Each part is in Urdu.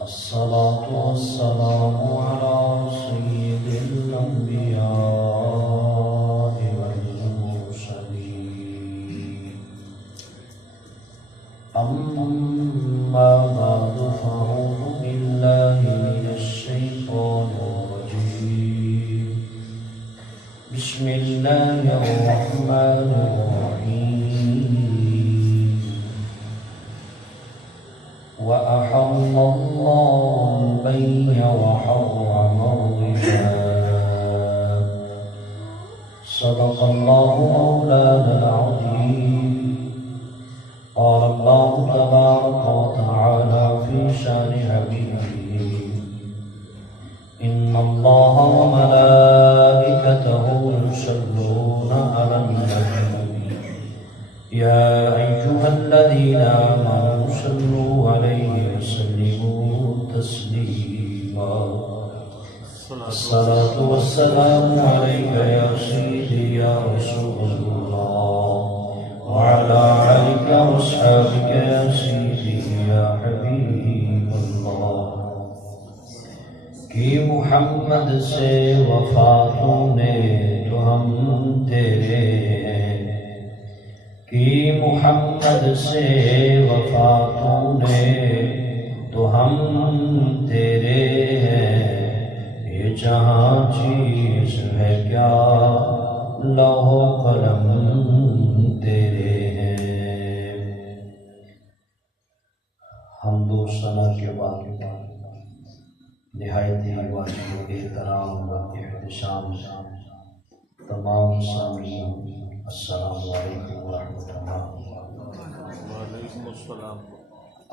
الصلاة والسلام على سيد الأنبياء والمرسلين أما بعد فأعوذ بالله من الشيطان الرجيم بسم الله الرحمن الرحيم وأحل الله البيع وحرم الربا صدق الله مولانا العظيم قال الله تبارك وتعالى في شان حبيبه إن الله وملائكته يصلون على النبي يا أيها الذين آمنوا صلوا عليه وسلموا تسليما الصلاة والسلام عليك يا سيدي يا رسول الله وعلى آلك وأصحابك يا سيدي يا حبيب الله کہ محمد سے وفاتوں نے تو ہم تیرے ہیں کہ محمد سے وفاتوں نے تو ہم تیرے ہیں یہ جہاں چیز ہے کیا لوح و قلم تیرے ہیں۔ حمد و ثنا کے بعد نہایت ہی واجب احترام و احتشام تمام سامعین السلام علیکم ورحمۃ اللہ۔ وعلیکم السلام۔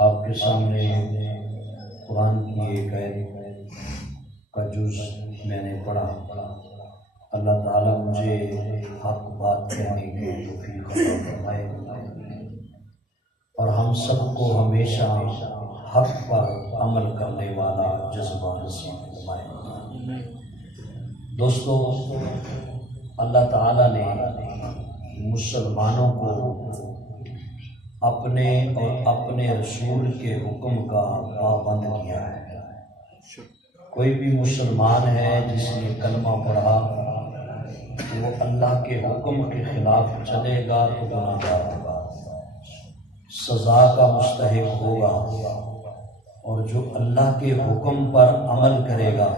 آپ کے سامنے قرآن کی ایک آیت کا جز میں نے پڑھا۔ اللہ تعالیٰ مجھے حق بات کہنے کی توفیق عطا فرمائے اور ہم سب کو ہمیشہ حق پر عمل کرنے والا جذبہ نصیب فرمائے۔ دوستو، اللہ تعالیٰ نے مسلمانوں کو اپنے اور اپنے رسول کے حکم کا پابند کیا ہے۔ کوئی بھی مسلمان ہے جس نے کلمہ پڑھا تو وہ اللہ کے حکم کے خلاف چلے گا تو گناہ گار ہوگا، سزا کا مستحق ہوگا، اور جو اللہ کے حکم پر عمل کرے گا،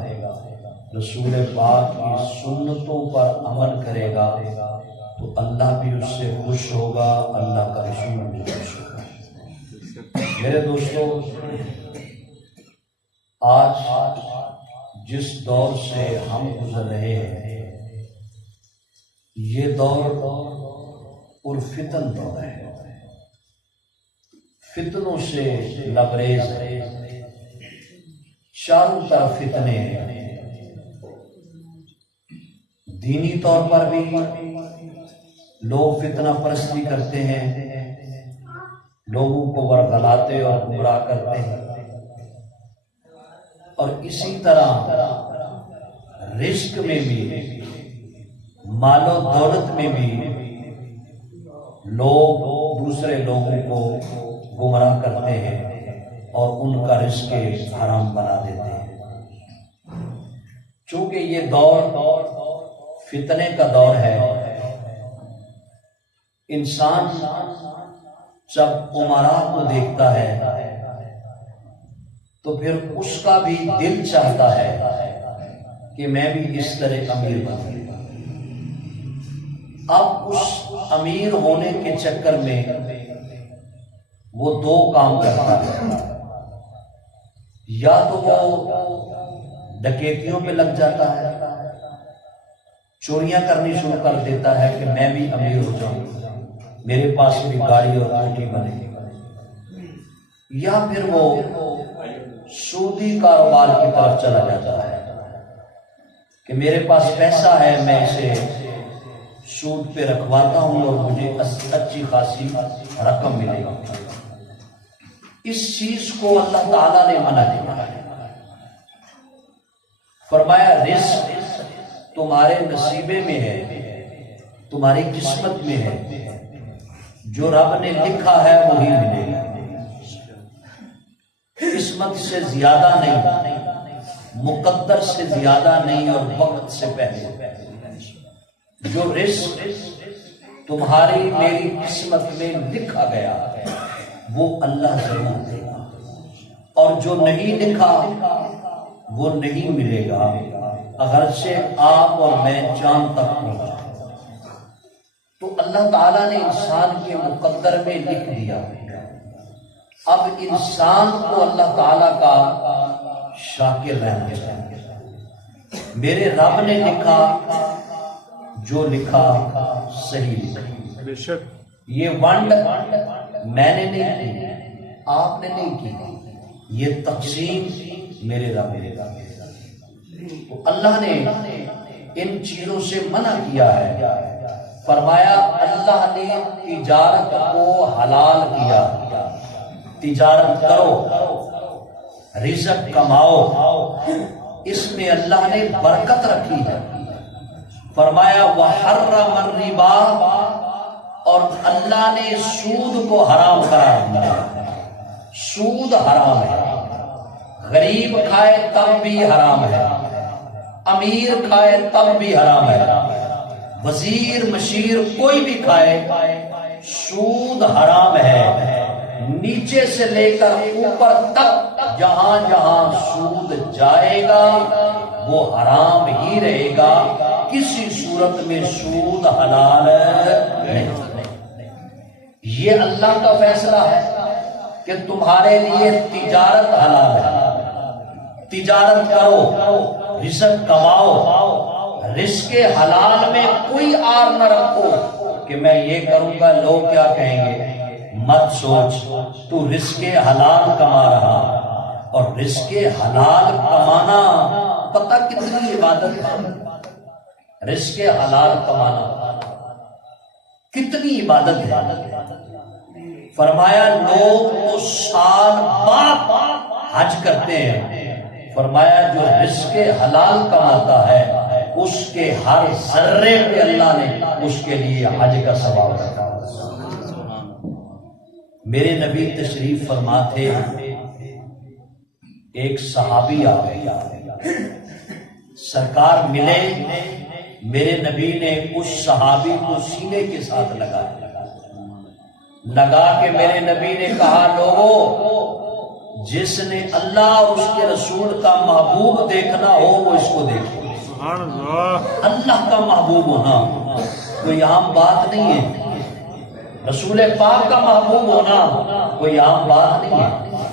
رسول پاک کی سنتوں پر عمل کرے گا تو اللہ بھی اس سے خوش ہوگا، اللہ کا رسول بھی خوش ہوگا۔ میرے دوستو، آج جس دور سے ہم گزر رہے ہیں یہ دور پرفتن دور ہے، فتنوں سے لبریز ہے، چاروں طرف فتنے ہیں۔ دینی طور پر بھی لوگ فتنہ پرستی کرتے ہیں، لوگوں کو ورغلاتے اور گمراہ کرتے ہیں، اور اسی طرح رزق میں بھی، مال و دولت میں بھی لوگ دوسرے لوگوں کو گمراہ کرتے ہیں اور ان کا رزق حرام بنا دیتے ہیں۔ چونکہ یہ دور فتنے کا دور ہے، انسان جب امراء کو دیکھتا ہے تو پھر اس کا بھی دل چاہتا ہے کہ میں بھی اس طرح امیر بنوں۔ اب اس امیر ہونے کے چکر میں وہ دو کام کرتا ہے، یا تو وہ ڈکیتیوں پہ لگ جاتا ہے، چوریاں کرنی شروع کر دیتا ہے کہ میں بھی امیر ہو جاؤں، میرے پاس بھی گاڑی اور کوٹھی بنے، یا پھر وہ سودی کاروبار کی طرف چلا جاتا ہے کہ میرے پاس پیسہ ہے، میں اسے سود پہ رکھواتا ہوں اور مجھے اچھی خاصی رقم ملے گی۔ اس چیز کو اللہ تعالیٰ نے منع کیا ہے، فرمایا رزق تمہارے نصیبے میں ہے، تمہاری قسمت میں ہے، جو رب نے لکھا ہے وہی ملے گا۔ اس قسمت سے زیادہ نہیں، مقدر سے زیادہ نہیں، اور وقت سے پہلے جو رزق تمہاری میری قسمت میں لکھا گیا وہ اللہ ضرور دے گا، اور جو نہیں لکھا وہ نہیں ملے گا، اگرچہ آپ اور میں چاند تک پہنچ جائیں۔ تو اللہ تعالیٰ نے انسان کے مقدر میں لکھ دیا، اب انسان کو اللہ تعالیٰ کا شاکر رہنا چاہیے۔ میرے رب نے لکھا، جو لکھا صحیح لکھا، بے شک یہ ونڈ میں نے نہیں کی، آپ نے نہیں کی، یہ تقسیم میرے رب نے۔ تو اللہ نے ان چیزوں سے منع کیا ہے، فرمایا اللہ نے تجارت کو حلال کیا، تجارت کرو، رزق کماؤ، اس میں اللہ نے برکت رکھی ہے۔ فرمایا وحرم الربا، اور اللہ نے سود کو حرام قرار دیا، سود حرام ہے، غریب کھائے تب بھی حرام ہے، امیر کھائے تب بھی حرام ہے، وزیر مشیر کوئی بھی کھائے سود حرام ہے، نیچے سے لے کر اوپر تک جہاں جہاں سود جائے گا وہ حرام ہی رہے گا، کسی صورت میں سود حلال نہیں۔ یہ اللہ کا فیصلہ ہے کہ تمہارے لیے تجارت حلال ہے، تجارت کرو، رزق کماؤ، رزق حلال میں کوئی آر نہ رکھو کہ میں یہ کروں گا لوگ کیا کہیں گے، مت سوچ، تو رزق حلال کما رہا، اور رزق حلال کمانا پتہ کتنی عبادت ہے، رزق حلال کمانا کتنی عبادت ہے۔ فرمایا لوگ تو سال بعد حج کرتے ہیں، فرمایا جو رزق حلال کماتا ہے اس کے ہر ذرے پہ اللہ نے اس کے لیے حج کا ثواب رکھا۔ میرے نبی تشریف فرما تھے، ایک صحابی آ گئے، سرکار ملے، میرے نبی نے اس صحابی کو سینے کے ساتھ لگا کے میرے نبی نے کہا لوگو، جس نے اللہ اور اس کے رسول کا محبوب دیکھنا ہو وہ اس کو دیکھو۔ سبحان اللہ۔ اللہ کا محبوب ہونا کوئی عام بات نہیں ہے، رسول پاک کا محبوب ہونا کوئی عام بات نہیں ہے۔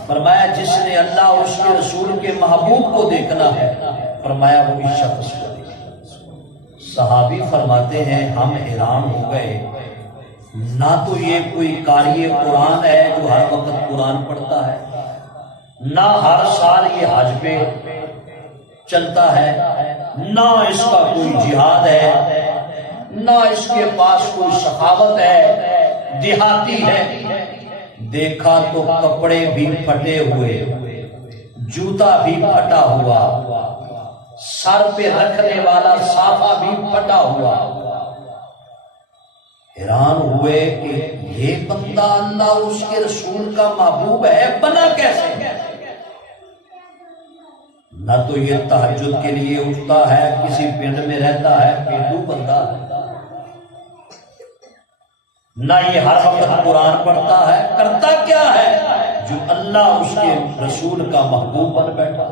فرمایا جس نے اللہ اور اس کے رسول کے محبوب کو دیکھنا ہے، فرمایا وہی شخص کو۔ صحابی فرماتے ہیں ہم حیران ہو گئے، نہ تو یہ کوئی قاری قرآن ہے جو ہر وقت قرآن پڑھتا ہے، نہ ہر سال یہ حج پہ چلتا ہے، نہ اس کا کوئی جہاد ہے، نہ اس کے پاس کوئی سخاوت ہے، دیہاتی ہے۔ دیکھا تو کپڑے بھی پھٹے ہوئے، جوتا بھی پھٹا ہوا، سر پہ رکھنے والا صافہ بھی پھٹا ہوا۔ حیران ہوئے کہ یہ بندہ اللہ اس کے رسول کا محبوب ہے، بنا کیسے؟ نہ تو یہ تہجد کے لیے اٹھتا ہے، کسی پنڈ میں رہتا ہے، پینڈو بندہ ہے، نہ یہ ہر وقت قرآن پڑھتا ہے، کرتا کیا ہے جو اللہ اس کے رسول کا محبوب بن بیٹھا۔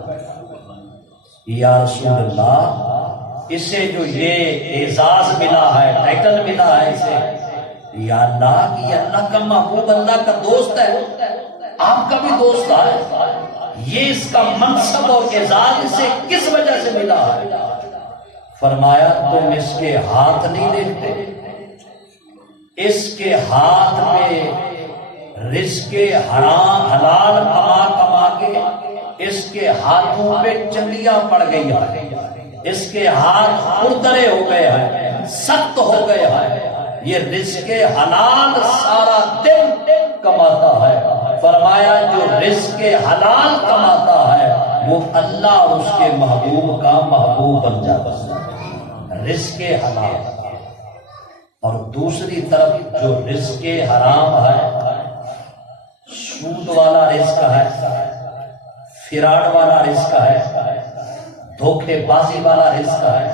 یا رسول اللہ، اسے جو یہ اعزاز ملا ہے، ٹائٹل ملا ہے اسے، یا اللہ یہ اللہ کا محبوب، اللہ کا دوست ہے، آپ کا بھی دوست ہے، یہ اس کا منصب اور اعزاز اسے کس وجہ سے ملا ہے؟ فرمایا تم اس کے ہاتھ نہیں دیکھتے، اس کے ہاتھ میں رزق حرام حلال کما کما کے اس کے ہاتھوں پہ چنڈیاں پڑ گئی ہیں، اس کے ہاتھ خوردرے ہو گئے ہیں، سخت ہو گئے ہیں، یہ رزق حلال سارا دن کماتا ہے۔ فرمایا جو رزق حلال کماتا ہے وہ اللہ اور اس کے محبوب کا محبوب بن جاتا ہے، رزق حلال۔ اور دوسری طرف جو رزق حرام ہے، سود والا رزق ہے، فراڈ والا رزق ہے، دھوکے بازی والا رزق ہے،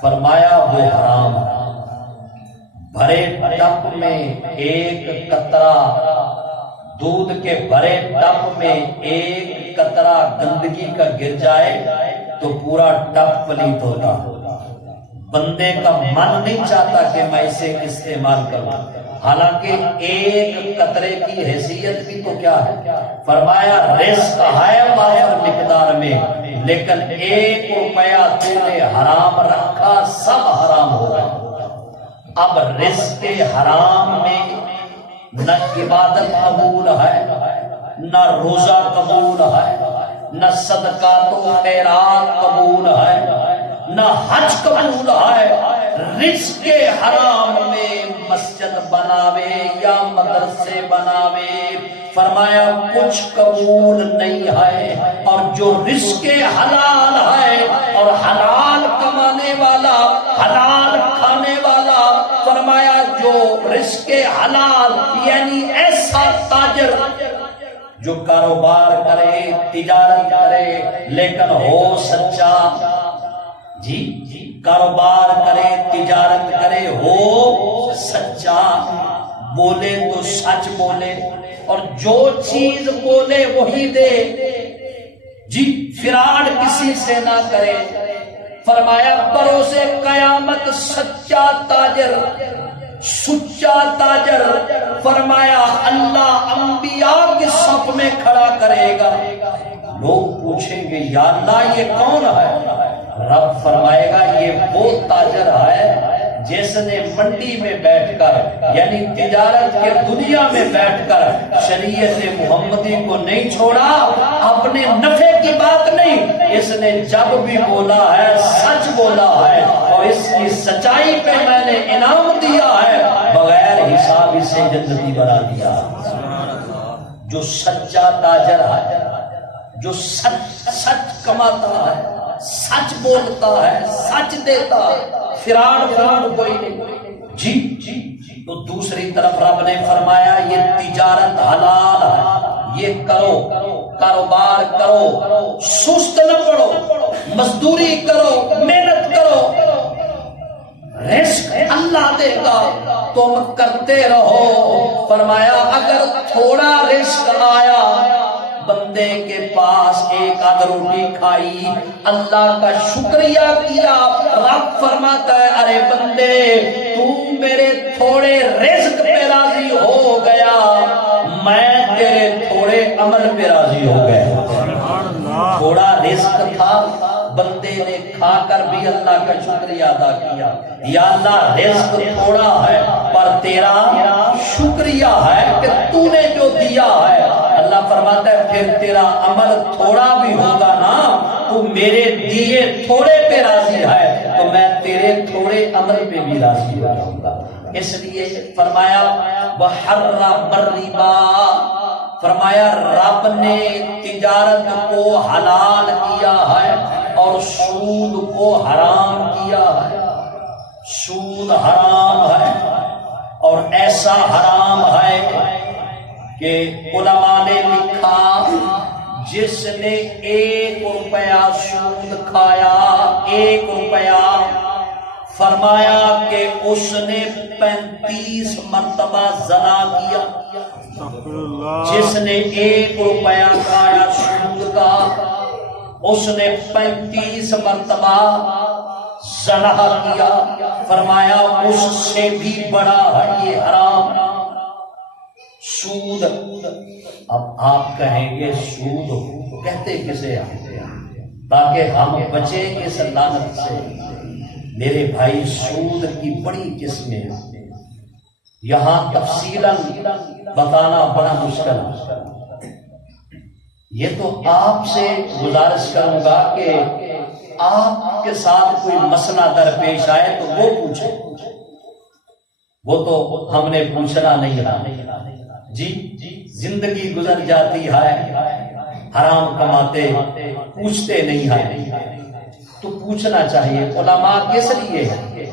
فرمایا وہ حرام ہے۔ بھرے ٹپ میں ایک قطرہ دودھ کے بھرے ٹپ میں ایک قطرہ گندگی کا گر جائے تو پورا ٹپ پلیت ہوتا۔ بندے کا من نہیں چاہتا کہ میں اسے استعمال کروں، حالانکہ ایک قطرے کی حیثیت بھی تو کیا ہے۔ فرمایا رزق ہے وافر مقدار میں، لیکن 1 روپیہ تو نے حرام رکھا، سب حرام ہو گیا۔ اب رزق حرام میں نہ عبادت قبول ہے، نہ روزہ قبول ہے، نہ صدقات و خیرات قبول ہے، نہ حج قبول ہے۔ رزق حرام میں مسجد بناوے یا مدرسے بناوے، فرمایا کچھ قبول نہیں ہے۔ اور جو رزق حلال ہے اور حلال کمانے والا، حلال کھانے والا، فرمایا جو رزق حلال یعنی ایسا تاجر جو کاروبار کرے، تجارت کرے، لیکن ہو سچا، جی کاروبار کرے، تجارت کرے، ہو سچا، بولے تو سچ بولے، اور جو چیز بولے وہی دے، جی فراڈ کسی سے نہ کرے۔ فرمایا بروز قیامت سچا تاجر، سچا تاجر، فرمایا اللہ انبیاء کی صف میں کھڑا کرے گا۔ لوگ پوچھیں گے یا اللہ یہ کون ہے؟ رب فرمائے گا یہ وہ تاجر ہے جس نے منڈی میں بیٹھ کر، یعنی تجارت کے دنیا میں بیٹھ کر شریعت محمدی کو نہیں چھوڑا، اپنے نفع کی بات نہیں، اس نے جب بھی بولا ہے سچ بولا ہے، اور اس کی سچائی پہ میں نے انعام دیا ہے، بغیر حساب اسے جنتی بنا دیا۔ جو سچا تاجر ہے، جو سچ کماتا ہے، سچ بولتا ہے، سچ دیتا ہے، فراڈ کوئی نہیں، جی۔ تو دوسری طرف رب نے فرمایا یہ تجارت حلال ہے، یہ کرو، کاروبار کرو، سست نہ پڑو، مزدوری کرو، محنت کرو، رزق اللہ دے گا، تم کرتے رہو۔ فرمایا اگر تھوڑا رزق آیا، بندے کے پاس ایک آدھ روٹی کھائی، اللہ کا شکریہ کیا، رب فرماتا ہے ارے بندے تو میرے تھوڑے رزق پہ راضی ہو گیا، میں تیرے تھوڑے عمل پہ راضی ہو گیا۔ تھوڑا رزق تھا، بندے نے کھا کر بھی اللہ کا شکریہ ادا کیا، یا اللہ رزق تھوڑا ہے پر تیرا شکریہ ہے کہ تو نے جو دیا ہے۔ اللہ فرماتا ہے پھر تیرا عمل تھوڑا بھی ہوگا نا، تو میرے دیے تھوڑے پہ راضی ہے تو میں تیرے تھوڑے عمل پہ بھی راضی ہو جاؤں گا۔ اس لیے فرمایا وَحَرَّمَ الرِّبَا، فرمایا رب نے تجارت کو حلال کیا ہے اور سود کو حرام کیا ہے۔ سود حرام ہے، اور ایسا حرام ہے کہ علماء نے لکھا جس نے 1 روپیہ سود کھایا، 1 روپیہ، فرمایا کہ اس نے 35 مرتبہ زنا کیا۔ جس نے 1 روپیہ کھایا سود کا، اس نے 35 مرتبہ زنا کیا۔ فرمایا اس سے بھی بڑا ہے یہ حرام سود۔ اب آپ کہیں گے سود کہتے کسے تاکہ ہم بچیں اس لعنت سے؟ میرے بھائی سود کی بڑی قسمیں ہیں، یہاں تفصیلاً بتانا بڑا مشکل ہے۔ یہ تو آپ سے گزارش کروں گا کہ آپ کے ساتھ کوئی مسئلہ درپیش آئے تو وہ پوچھیں، وہ تو ہم نے پوچھنا نہیں رہا۔ جی زندگی گزر جاتی ہے حرام کماتے، پوچھتے نہیں ہیں، تو پوچھنا چاہیے۔ علماء کس لیے ہے؟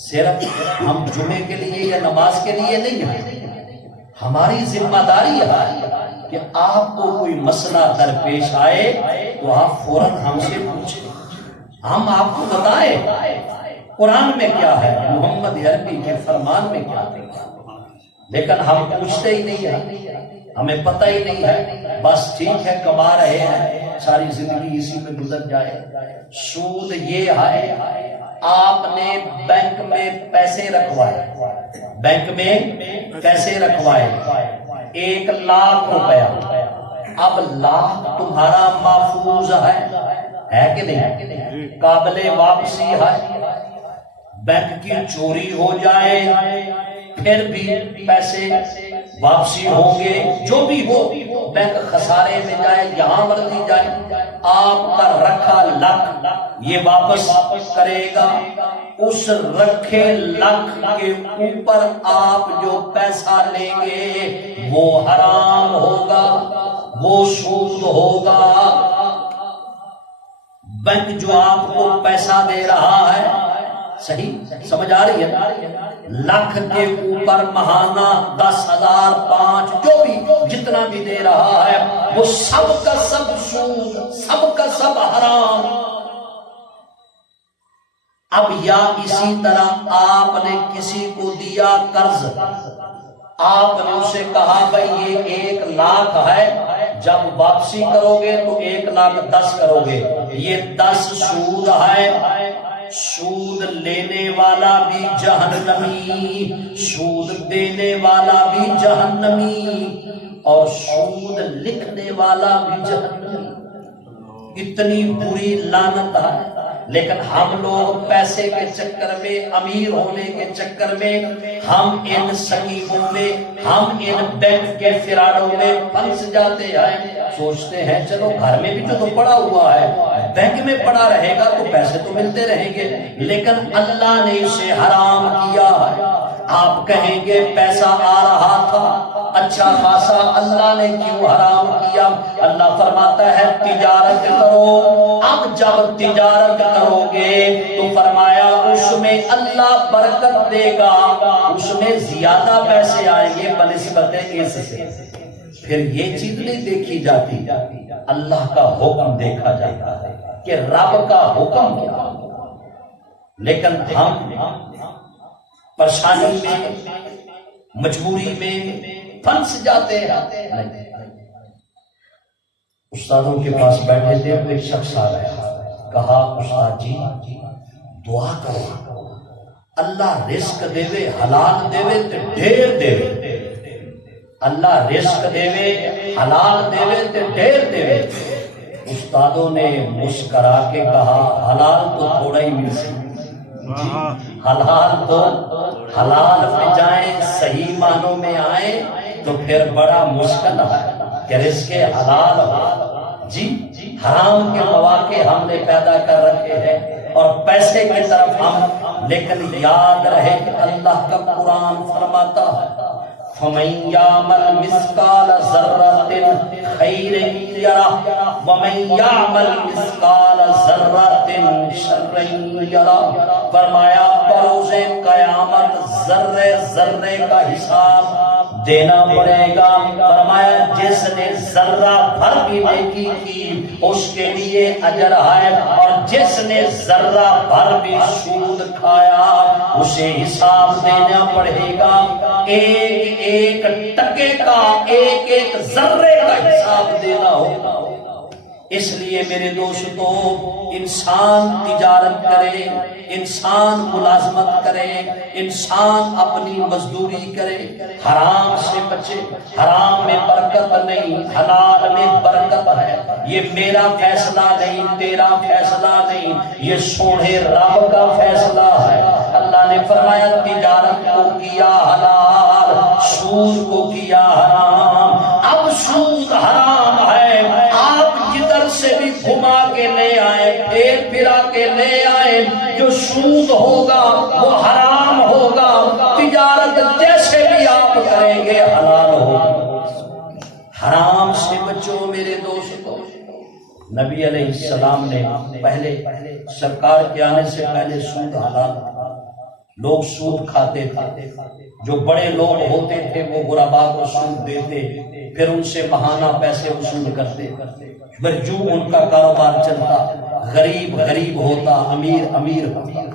صرف ہم جمعے کے لیے یا نماز کے لیے نہیں ہے، ہماری ذمہ داری ہے کہ آپ کو کوئی مسئلہ درپیش آئے تو آپ فوراً ہم سے پوچھیں، ہم آپ کو بتائیں قرآن میں کیا ہے، محمد عربی کے فرمان میں کیا ہے، لیکن ہم پوچھتے ہی نہیں ہیں، ہمیں پتہ ہی نہیں ہے، بس ٹھیک ہے کما رہے ہیں، ساری زندگی اسی میں گزر جائے۔ سود یہ ہے، آپ نے بینک میں پیسے رکھوائے، بینک میں پیسے رکھوائے 1,00,000 روپیہ، اب لاکھ تمہارا محفوظ ہے کہ نہیں، قابل واپسی ہے، بینک کی چوری ہو جائے پھر بھی پیسے واپسی ہوں گے، جو بھی ہو بینک خسارے میں جائے جہاں مرضی جائے، آپ کا رکھا لاکھ یہ واپس کرے گا، اس رکھے لاکھ کے اوپر آپ جو پیسہ لیں گے وہ حرام ہوگا، وہ سود ہوگا۔ بینک جو آپ کو پیسہ دے رہا ہے، صحیح سمجھ آ رہی ہے، لاکھ کے اوپر ماہانہ 10,000 5 جو بھی جتنا بھی دے رہا ہے وہ سب کا سب سود، سب کا سب حرام۔ اب یا اسی طرح آپ نے کسی کو دیا قرض، آپ نے اسے کہا بھائی یہ 1,00,000 ہے، جب واپسی کرو گے تو 1,10,000 کرو گے، یہ 10 سود ہے، سود لینے والا بھی جہنمی، سود دینے والا بھی جہنمی، اور سود لکھنے والا بھی جہنمی۔ اتنی بری لعنت ہے، لیکن ہم لوگ پیسے کے چکر میں، امیر ہونے کے چکر میں، ہم ان سکیموں میں، ہم ان بینک کے فراڈوں میں پھنس جاتے ہیں، سوچتے ہیں چلو گھر میں بھی تو پڑا ہوا ہے، بینک میں پڑا رہے گا تو پیسے تو ملتے رہیں گے، لیکن اللہ نے اسے حرام کیا ہے۔ آپ کہیں گے پیسہ آ رہا تھا اچھا خاصا، اللہ نے کیوں حرام کیا؟ اللہ فرماتا ہے تجارت کرو، اب جب تجارت کرو گے تو فرمایا اس میں اللہ برکت دے گا، اس میں زیادہ پیسے آئیں گے بنسبت اس سے۔ پھر یہ چیز نہیں دیکھی جاتی، اللہ کا حکم دیکھا جاتا ہے کہ رب کا حکم کیا، لیکن ہم پریشانی میں، مجبوری میں پھنس جاتے ہیں۔ استادوں کے پاس بیٹھے تھے، ایک شخص آ گیا، کہا استاد جی دعا کرو اللہ رزق دے، حلال دے تو ڈھیر دے، اللہ رزق دے حلال دے تو ڈھیر دے۔ استادوں نے مسکرا کے کہا حلال تو تھوڑا ہی مل سکتا، حلال تو حلال میں جائیں، صحیح معنوں میں آئیں تو پھر بڑا مشکل ہے کہ رزق حلال ہو۔ جی حرام کے مواقع ہم نے پیدا کر رکھے ہیں اور پیسے کی طرف ہم، لیکن یاد رہے کہ اللہ کا قرآن فرماتا ہے فَمَن يَعْمَلْ مِثْقَالَ ذَرَّةٍ خَيْرًا يَرَهُ وَمَن يَعْمَلْ مِثْقَالَ ذَرَّةٍ شَرًّا يَرَهُ۔ فرمایا بروز قیامت ذرے ذرے کا حساب دینا پڑے گا۔ فرمایا جس نے ذرہ بھر بھی نیکی کی اس کے لیے اجر ہے، اور جس نے ذرہ بھر بھی سود کھایا اسے حساب دینا پڑے گا، ایک ایک ٹکے کا، ایک ایک ذرے کا حساب دینا ہوگا۔ اس لیے میرے دوستو انسان تجارت کرے، انسان ملازمت کرے، انسان اپنی مزدوری کرے، حرام سے بچے، حرام میں برکت نہیں، حلال میں برکت ہے۔ یہ میرا فیصلہ نہیں، تیرا فیصلہ نہیں، یہ سونے رب کا فیصلہ ہے۔ اللہ نے فرمایا تجارت کو کیا حلال، سود کو کیا حرام۔ اب سود حرام ہے، آپ جدھر سے بھی گھما کے لے آئے، پھیر پھرا کے لے آئے، جو سود ہوگا وہ حرام ہوگا، تجارت جیسے بھی آپ کریں گے حلال ہوگا۔ حرام سے بچو میرے دوستو۔ نبی علیہ السلام نے پہلے سرکار کے آنے سے پہلے سود حلال تھا، لوگ سود کھاتے تھے، جو بڑے لوگ ہوتے تھے وہ غربا کو سود دیتے، پھر ان سے بہانہ پیسے وصول کرتے، پھر جو ان کا کاروبار چلتا، غریب غریب ہوتا، امیر امیر ہوتا۔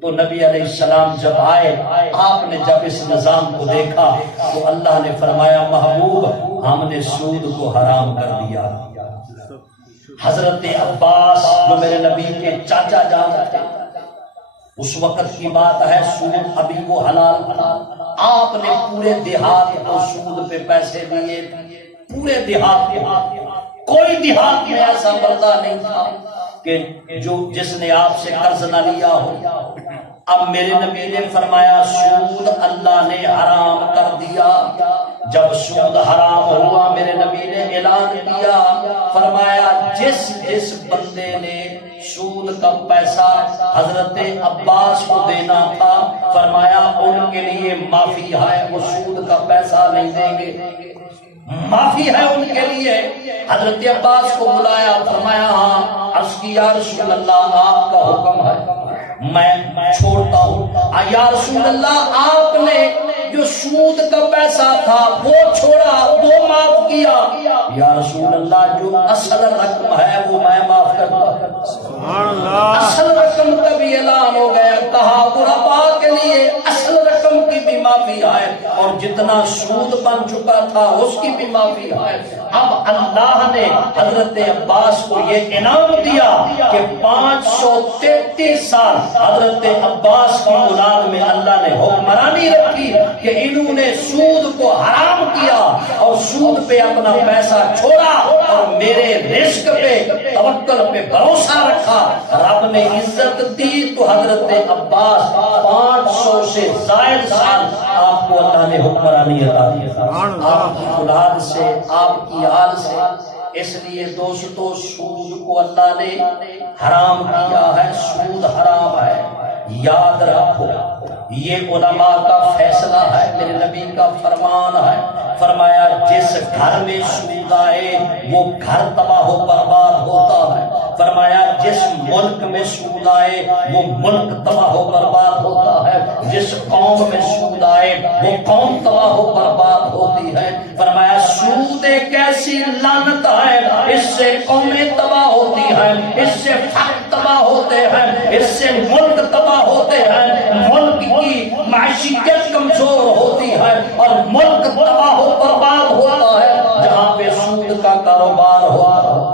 تو نبی علیہ السلام جب آئے، آپ نے جب اس نظام کو دیکھا تو اللہ نے فرمایا محبوب ہم نے سود کو حرام کر دیا۔ حضرت عباس جو میرے نبی کے چاچا جان تھے، اس وقت کی بات ہے، سود ابھی وہ حلال تھا، آپ نے پورے دیہات کو سود پہ پیسے دیے، پورے دیہات کو۔ کوئی دیہات میں ایسا بندہ نہیں تھا کہ جس نے آپ سے قرض نہ لیا ہو۔ اب میرے نبی نے فرمایا سود اللہ نے حرام کر دیا۔ جب سود حرام ہوا میرے نبی نے اعلان کیا، فرمایا جس بندے نے سود کا پیسہ حضرت عباس کو دینا تھا، فرمایا ان کے لیے معافی ہے، وہ سود کا پیسہ نہیں دیں گے، معافی ہے ان کے لیے۔ حضرت عباس کو بلایا، فرمایا ہاں، عرض کی یا رسول اللہ آپ کا حکم ہے میں چھوڑتا ہوں۔ یا رسول اللہ آپ نے جو سود کا پیسہ تھا وہ چھوڑا، وہ معاف کیا۔ یا رسول اللہ جو اصل رقم ہے وہ میں معاف کرتا ہوں۔ سبحان اللہ۔ اصل رقم کا بھی اعلان ہو گیا، کہا غربا کے لیے اصل رقم کی بھی معافی ہے، اور جتنا سود بن چکا تھا اس کی بھی معافی ہے۔ اب اللہ نے حضرت عباس کو یہ انعام دیا کہ 533 سال حضرت عباس کی اولاد میں اللہ نے حکمرانی رکھی کہ انہوں نے سود کو حرام کیا اور سود پہ اپنا پیسہ چھوڑا اور میرے رزق پہ توکل پہ بھروسہ رکھا۔ رب نے عزت دی تو حضرت عباس 500 سے زائد سال آپ کو اللہ نے حکمرانی عطا دی، آپ کی اولاد سے، آپ کی آل سے۔ اس لیے دوستو سود کو اللہ نے حرام کیا ہے، سود حرام ہے، یاد رکھو۔ یہ علماء کا فیصلہ ہے، میرے نبی کا فرمان ہے، فرمایا جس گھر میں سود آئے وہ گھر تباہ و برباد ہوتا ہے، فرمایا جس ملک میں سود آئے وہ ملک تباہ و برباد ہوتا ہے، جس قوم میں سود آئے وہ قوم تباہ و برباد ہوتی ہے۔ فرمایا سود ایک ایسی لعنت ہے، اس سے قومیں تباہ ہوتی ہیں، اس سے فرد تباہ ہوتے ہیں، اس سے ملک تباہ ہوتے ہیں، ملک کی معیشت کمزور ہوتی ہے اور ملک تباہ و برباد ہوتا ہے جہاں پہ سود کا کاروبار ہوتا ہے۔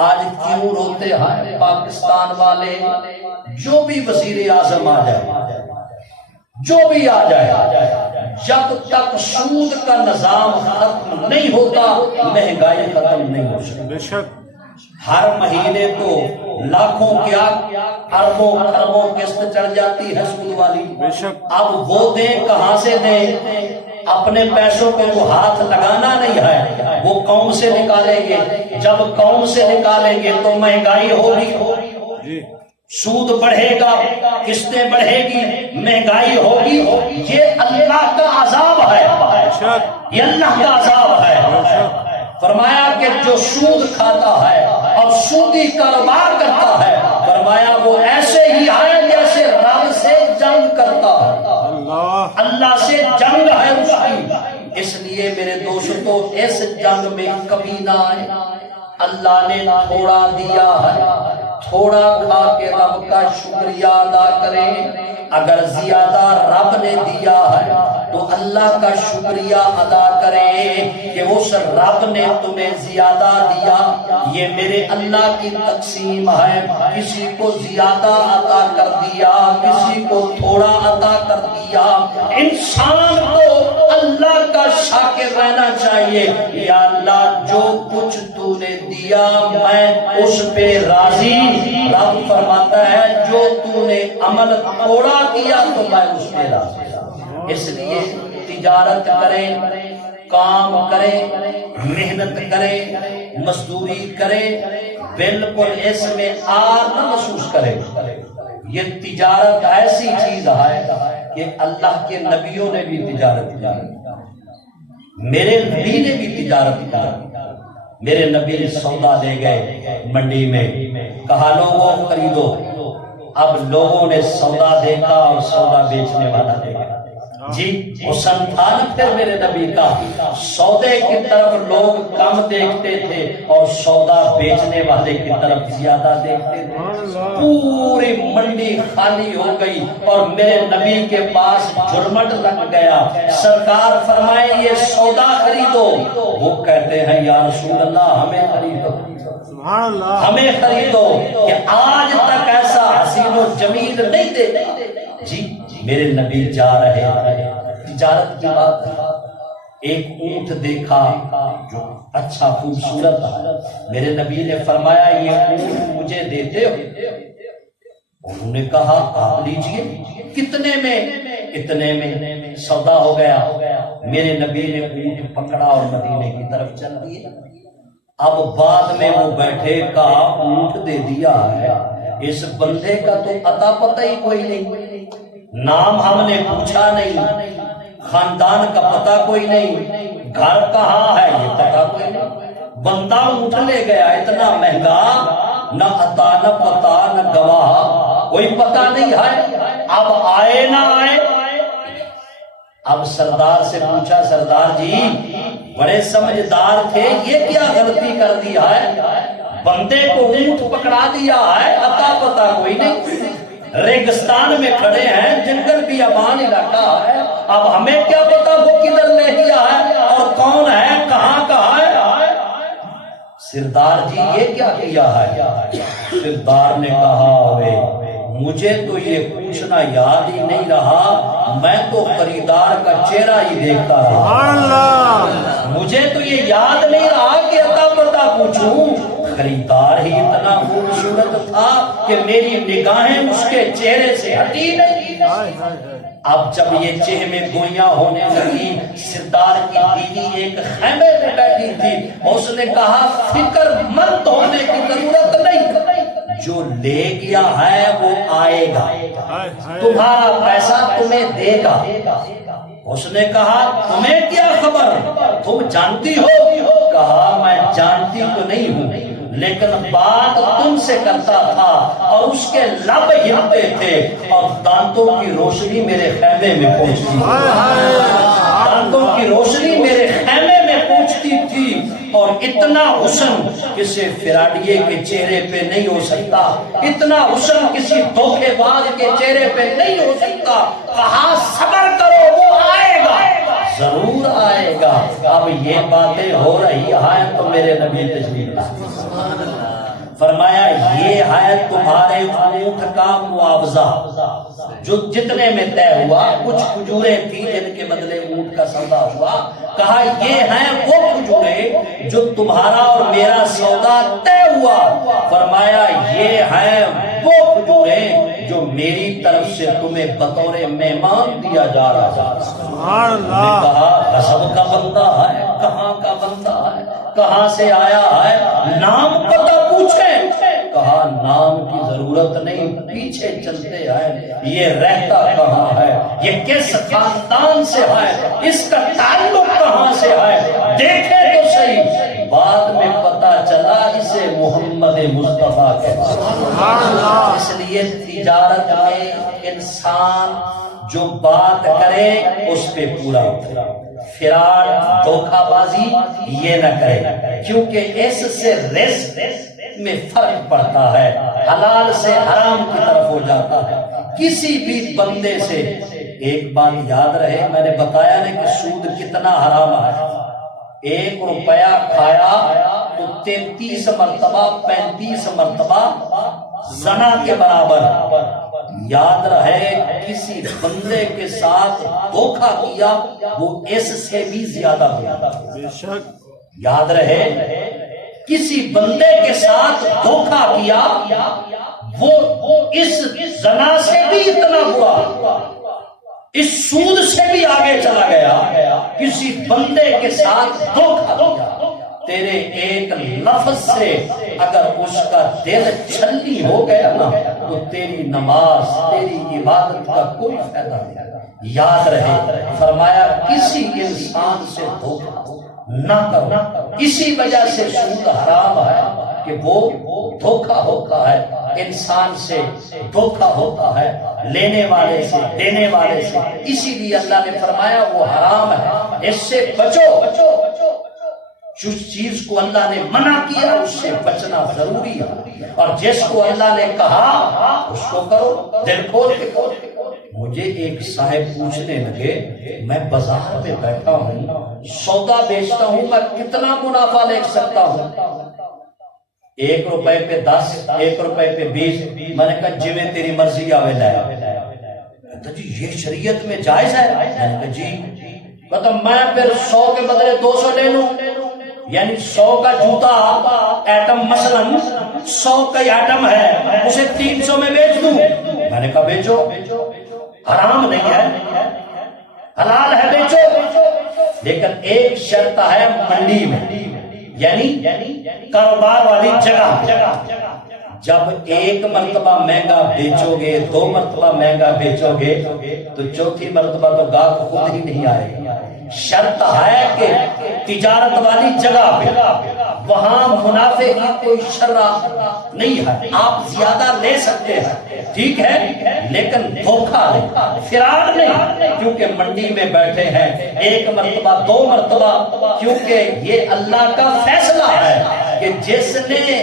آج کیوں روتے ہیں پاکستان والے؟ جو بھی وزیر اعظم آ جائے، جو بھی آ جائے، جب تک سود کا نظام ختم نہیں ہوتا مہنگائی ختم نہیں ہو سکتی۔ بے شک ہر مہینے تو لاکھوں کیا اربوں اربوں قسط چڑھ جاتی ہے سود والی۔ بے شک۔ اب وہ دیں کہاں سے دیں؟ اپنے پیسوں کو تو ہاتھ لگانا نہیں ہے، وہ قوم سے نکالیں گے۔ جب قوم سے نکالیں گے تو مہنگائی ہوگی، سود بڑھے گا، قسطیں بڑھے گی، مہنگائی ہوگی۔ یہ اللہ کا عذاب ہے، یہ اللہ کا عذاب ہے۔ فرمایا کہ جو سود کھاتا ہے اور سودی کاروبار کرتا ہے، فرمایا وہ ایسے ہی ہے جیسے رب سے جنگ کرتا ہے، اللہ سے جنگ ہے اس کی۔ اس لیے میرے دوستو اس جنگ میں کبھی نہ آئے۔ اللہ نے تھوڑا دیا ہے، تھوڑا کھا کے رب کا شکریہ ادا کریں۔ اگر زیادہ رب نے دیا ہے تو اللہ کا شکریہ ادا کریں کہ اس رب نے تمہیں زیادہ دیا۔ یہ میرے اللہ کی تقسیم ہے، کسی کو زیادہ عطا کر دیا، کسی کو تھوڑا عطا کر دیا۔ انسان کو اللہ کا شاکر رہنا چاہیے۔ یا اللہ جو کچھ تو نے دیا میں اس پہ راضی۔ رب فرماتا ہے جو تو نے عمل تھوڑا کیا تو میں اس پہ راضی۔ اس لیے تجارت کریں، کام کریں، محنت کریں، مزدوری کریں، بالکل اس میں آر نہ محسوس کریں۔ یہ تجارت ایسی چیز ہے کہ اللہ کے نبیوں نے بھی تجارت کی، میرے نبی نے بھی تجارت کی۔ میرے نبی سودا لے گئے منڈی میں، کہا لوگوں خریدو، اب لوگوں نے سودا دیکھا اور سودا بیچنے والا دیکھا جی حسن تھا نا پھر میرے نبی کا سودے کی طرف لوگ کم دیکھتے تھے اور سودا بیچنے والے کی طرف زیادہ دیکھتے تھے پوری منڈی خالی ہو گئی اور میرے نبی کے پاس جھرمٹ لگ گیا سرکار فرمائے یہ سودا خریدو وہ کہتے ہیں یا رسول اللہ ہمیں خریدو ہمیں خریدو کہ آج تک ایسا حسین و جمیل نہیں دیکھا جی میرے نبی جا رہے تھے تجارت کی بات ایک اونٹ دیکھا جو اچھا خوبصورت ہے میرے نبی نے فرمایا یہ اونٹ مجھے دیتے ہو انہوں نے کہا آپ لیجئے کتنے میں اتنے میں سودا ہو گیا میرے نبی نے اونٹ پکڑا اور مدینے کی طرف چل دیے اب بعد میں وہ بیٹھے کہا اونٹ دے دیا ہے اس بندے کا تو عطا پتہ ہی کوئی نہیں نام ہم نے پوچھا نہیں خاندان کا پتہ کوئی نہیں گھر کہاں ہے یہ پتہ کوئی نہیں بندہ اونٹ لے گیا اتنا مہنگا نہ عطا نہ پتہ نہ گواہ کوئی پتہ نہیں ہے اب آئے نہ آئے اب سردار سے پوچھا سردار جی بڑے سمجھدار تھے یہ کیا غلطی کر دی ہے بندے کو اونٹ پکڑا دیا ہے عطا پتہ کوئی نہیں ریگستان میں کھڑے ہیں جنگل بیابان علاقہ ہے اب ہمیں کیا پتا وہ کدھر لے گیا ہے اور کون ہے کہاں ہے سردار جی یہ کیا کیا ہے سردار نے کہا مجھے تو یہ پوچھنا یاد ہی نہیں رہا میں تو خریدار کا چہرہ ہی دیکھتا رہا مجھے تو یہ یاد نہیں رہا کہ عطا پتہ پوچھوں خریدار ہی اتنا خوبصورت تھا کہ میری نگاہیں اس کے چہرے سے ہٹی نہیں اب جب یہ چہمے گوئیاں ہونے لگی سردار کی بیوی ایک خیمے میں بیٹھی تھی اس نے کہا فکر مند ہونے کی ضرورت نہیں جو لے گیا ہے وہ آئے گا تمہارا پیسہ تمہیں دے گا اس نے کہا تمہیں کیا خبر تم جانتی ہو کہا میں جانتی تو نہیں ہوں لیکن بات تم سے کرتا تھا اور اس کے لب ہلتے تھے اور دانتوں کی روشنی میرے خیمے میں پہنچتی دانتوں کی روشنی میرے خیمے میں پہنچتی تھی اور اتنا حسن کسی فراڈیے کے چہرے پہ نہیں ہو سکتا اتنا حسن کسی دھوکے باز کے چہرے پہ نہیں ہو سکتا کہا صبر کرو وہ آئے گا ضرور آئے گا اب یہ باتیں ہو رہی ہیں تو میرے نبی تشریف لائے فرمایا یہ ہے تمہارے اونٹ کا معاوضہ جو جتنے میں طے ہوا کچھ کھجوریں تھی جن کے بدلے اونٹ کا سودا ہوا کہا یہ ہیں وہ کھجوریں جو تمہارا اور میرا سودا طے ہوا فرمایا یہ ہیں وہ کھجوریں جو میری طرف سے تمہیں بطور مہمان دیا جا رہا ہے کہا غصب کا بندہ ہے کہاں کا بندہ ہے کہاں سے آیا ہے نام پتہ پوچھیں کہا نام کی ضرورت نہیں پیچھے چلتے ہیں یہ رہتا کہاں ہے یہ کس خاندان سے ہے اس کا تعلق کہاں سے ہے دیکھے تو صحیح بعد میں پتا چلا اسے محمد مصطفیٰ کہتے ہیں اس لیے تجارت میں انسان جو بات کرے اس پہ پورا اترے فراڈ دھوکہ بازی یہ نہ کرے کیونکہ اس سے رزق میں فرق پڑتا ہے حلال سے حرام کی طرف ہو جاتا ہے کسی بھی بندے سے ایک بات یاد رہے میں نے بتایا نا کہ سود کتنا حرام ہے 1 روپیہ کھایا تو 33 مرتبہ 35 مرتبہ زنا کے برابر یاد رہے کسی بندے کے ساتھ دھوکہ کیا وہ اس سے بھی زیادہ ہو یاد رہے کسی بندے کے ساتھ دھوکہ کیا وہ اس زنا سے بھی اتنا ہوا اس سود سے بھی آگے چلا گیا کسی بندے کے ساتھ دھوکہ کیا تیرے ایک لفظ سے اگر اس کا دل چھلنی ہو گیا نا تو تیری نماز تیری عبادت کا کوئی فائدہ نہیں یاد رہے فرمایا کسی انسان سے دھوکہ نہ کرو اسی وجہ سے سود حرام ہے کہ وہ دھوکا ہوتا ہے، انسان سے دھوکا ہوتا ہے، لینے والے سے دینے والے سے، اسی لیے اللہ نے فرمایا وہ حرام ہے، اس سے بچو۔ جس چیز کو اللہ نے منع کیا اس سے بچنا ضروری ہے، اور جس کو اللہ نے کہا اس کو کرو، دل کھول کے کرو۔ مجھے ایک صاحب پوچھنے لگے، میں بازار میں بیٹھا ہوں، سودا بیچتا ہوں، میں کتنا منافع لے سکتا ہوں؟ 1 روپے پہ 10، 1 روپے پہ 20۔ میں نے کہا جی میں تیری مرضی آوے لائے۔ کہتا جی یہ شریعت میں جائز ہے؟ میں نے کہا جی۔ کہتا میں پھر 100 کے بدلے 200 لے لوں، یعنی 100 کا جوتا ایٹم مثلاً 100 کا ایٹم ہے، اسے 300 میں بیچ دوں۔ میں نے کہا بیچو، حرام نہیں ہے، حلال ہے، بیچو۔ لیکن ایک شرط ہے منڈی میں، یعنی کاروبار والی جگہ۔ جب 1 مرتبہ مہنگا بیچو گے، 2 مرتبہ مہنگا بیچو گے تو 4تھی مرتبہ تو گاہک خود ہی نہیں آئے گا۔ شرط ہے کہ تجارت والی جگہ پہ، وہاں منافع کی کوئی شرح نہیں ہے، آپ زیادہ لے سکتے ہیں، ٹھیک ہے، لیکن دھوکہ نہیں، فراڈ نہیں، کیونکہ منڈی میں بیٹھے ہیں 1 مرتبہ 2 مرتبہ، کیونکہ یہ اللہ کا فیصلہ ہے کہ جس نے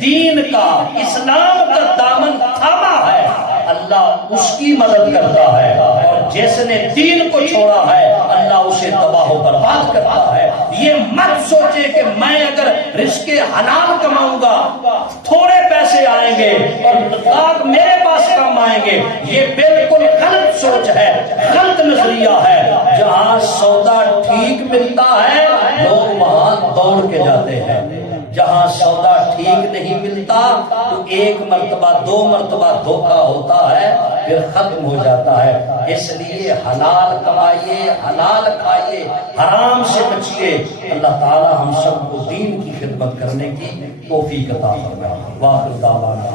دین کا، اسلام کا دامن تھاما ہے اللہ اس کی مدد کرتا ہے، اور جس نے دین کو چھوڑا ہے اللہ اسے تباہ و برباد کرتا ہے۔ یہ مت سوچے کہ میں اگر رزق حلال کماؤں گا تھوڑے پیسے آئیں گے اور لاکھ میرے پاس کم آئیں گے، یہ بالکل غلط سوچ ہے، غلط نظریہ ہے۔ جہاں سودا ٹھیک ملتا ہے لوگ وہاں دوڑ کے جاتے ہیں، جہاں سودا ٹھیک نہیں ملتا تو 1 مرتبہ 2 مرتبہ دھوکا ہوتا ہے، پھر ختم ہو جاتا ہے۔ اس لیے حلال کمائیے، حلال کھائیے، حرام سے بچیے۔ اللہ تعالی ہم سب کو دین کی خدمت کرنے کی توفیق عطا فرمائے۔ واخر دعوانا